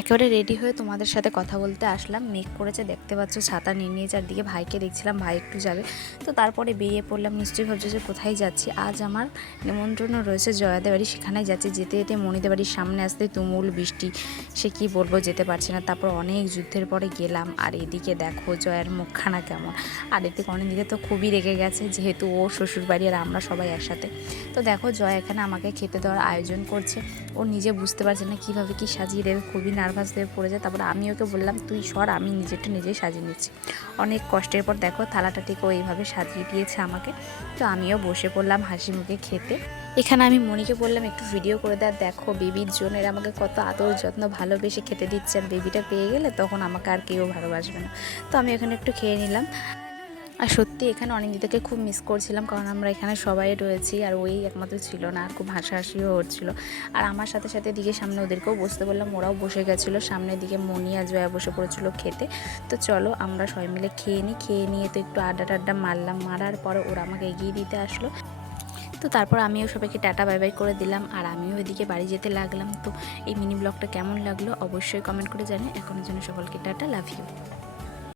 একেবারে রেডি হয়ে তোমাদের সাথে কথা বলতে আসলাম। মেঘ করেছে, দেখতে পাচ্ছ, ছাতা নিয়ে নিয়ে চারদিকে ভাইকে দেখছিলাম, ভাই একটু যাবে। তো তারপরে বেরিয়ে পড়লাম, নিশ্চয়ই ভাবছ যে কোথায় যাচ্ছি? আজ আমার নিমন্ত্রণ রয়েছে জয়াদের বাড়ি সেখানে যাচ্ছি। যেতে যেতে মনিদের বাড়ির সামনে আসতে তুমুল বৃষ্টি। সে কি বলব, যেতে পারছি না। তারপর অনেক যুদ্ধের পরে গেলাম, আর এদিকে দেখো জয়ার মুখখানা কেমন। আর এদিকে অনেক দিকে তো খুবই রেগে গেছে, যেহেতু ও শ্বশুর বাড়ি আর আমরা সবাই একসাথে। তো দেখো জয় এখানে আমাকে খেতে দেওয়ার আয়োজন করছে। ও নিজে বুঝতে পারছে না কীভাবে কি সাজিয়ে দেবে, খুবই নার্ভাস হয়ে পড়ে যায়, তারপর আমি ওকে বললাম, তুই সর, আমি নিজেরটা নিজেই সাজিয়ে নিচ্ছি। অনেক কষ্টের পর দেখো, থালাটা ঠিক ও এইভাবে সাজিয়ে দিয়েছে আমাকে। তো আমিও বসে পড়লাম হাসি মুখে খেতে। এখানে আমি মনিকে বললাম, একটু ভিডিও করে দেয় দেখো, বেবির জন্য এরা আমাকে কত আদর যত্ন, ভালোবেসে খেতে দিচ্ছে। আর বেবিটা পেয়ে গেলে তখন আমাকে আর কেউ ভালোবাসবে না। তো আমি এখানে একটু খেয়ে নিলাম। আর সত্যি এখানে অনিন্দিতাকে খুব মিস করছিলাম কারণ আমরা এখানে সবাই রয়েছি আর ওই একমাত্র ছিল না খুব হাসাহাসিও হচ্ছিল। আর আমার সাথে সাথে দিকে সামনে ওদেরকেও বসতে বললাম, ওরাও বসে গেছিল। সামনের দিকে মনি আর জয়া বসে পড়েছিল খেতে। তো চলো আমরা সবাই মিলে খেয়ে নিই খেয়ে নিয়ে তো একটু আড্ডা টাড্ডা মারলাম। মারার পরে ওরা আমাকে এগিয়ে দিতে আসলো। তো তারপর আমিও সবাইকে টাটা, বাই বাই করে দিলাম। আর আমিও এদিকে বাড়ি যেতে লাগলাম। তো এই মিনি ব্লগটা কেমন লাগল অবশ্যই কমেন্ট করে জানি এখনের জন্য সকলকে টাটা লাভ ইউ